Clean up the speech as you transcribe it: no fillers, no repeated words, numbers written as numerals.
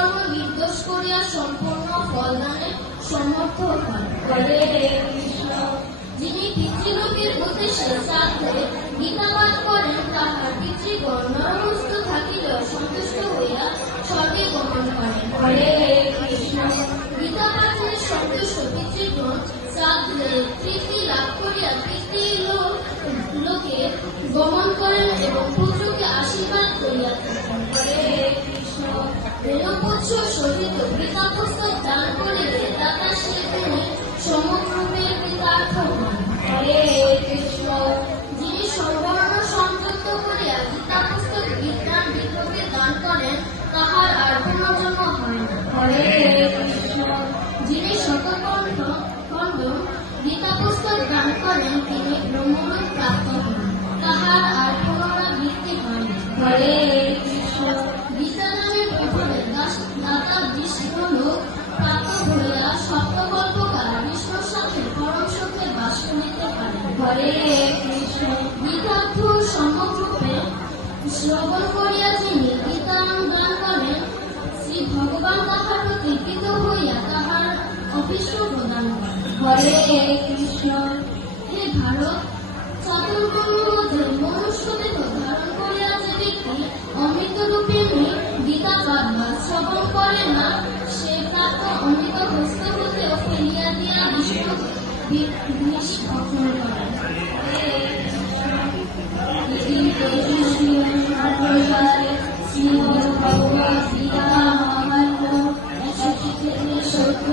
কর্ম বিদ্বেষ করিয়া সম্পূর্ণ ফলদানে সমর্থ হন। হরে কৃষ্ণ। যিনি পিতৃলোকের উদ্দেশ্যে শ্রাদ্ধে গীতা পাঠ করেন, তাহার পিতৃগণ নরহস্ত থাকিলেও সন্তুষ্ট হইয়া স্বর্গে গমন করেন। হরে কৃষ্ণ। গীতা পাঠে সন্তুষ্ট পিতৃগণ শ্রাদ্ধে তৃপ্তি লাভ করিয়া পিতৃলোকে গমন করেন এবং পুত্রকে আশীর্বাদ করিয়া থাকেন। হরে কৃষ্ণ। রেণুপুচ্ছ সহিত গীতা পুস্তক দান করিলে দাতা সে তিনি সমগ্রূপের কৃতার্থ হন। হরে কৃষ্ণ। যিনি সর্বর্ণ সংযুক্ত করিয়া গীতা পুস্তক বিজ্ঞান বিপ্লবকে দান করেন, তাহার আর পুনর্জন্ম হয় না। হরে কৃষ্ণ। যিনি শতকণ্ঠ গীতা পুস্তক দান করেন, তিনি ব্রহ্মলোক প্রাপ্ত হন, তাহার আর পুনরাবৃত্তি হয় না। হরে কৃষ্ণ। গীতা নামে প্রথমে দাতা বিষ্ণুলোক প্রাপ্ত হইয়া সপ্তকল্পকাল বিষ্ণুর সাথে পরম সুখে বাস করিতে পারেন। হরে কৃষ্ণ। গীতার্থ সমগ্রূপে শ্রবণ করিয়া যিনি গীতা দান করেন, শ্রী ভগবান তাহার প্রতি কৃত হইয়া তাহার অভীষ্ট প্রদান করেন। হরে কৃষ্ণ। হে ভারত, চতুর্গুণের মধ্যে মনুষ্যদেহ ধারণ করিয়া যে ব্যক্তি অমৃতরূপিণী গীতা পাঠ বা শ্রবণ করে না, সে প্রাপ্ত অমৃত হস্ত হতেও ফেলিয়া দিয়া বিষ্ণু বিষ ভক্ষণ করে। শ্রীমদ্ ভগবদ্ গীতা মহাত্ম্য 147 সত্য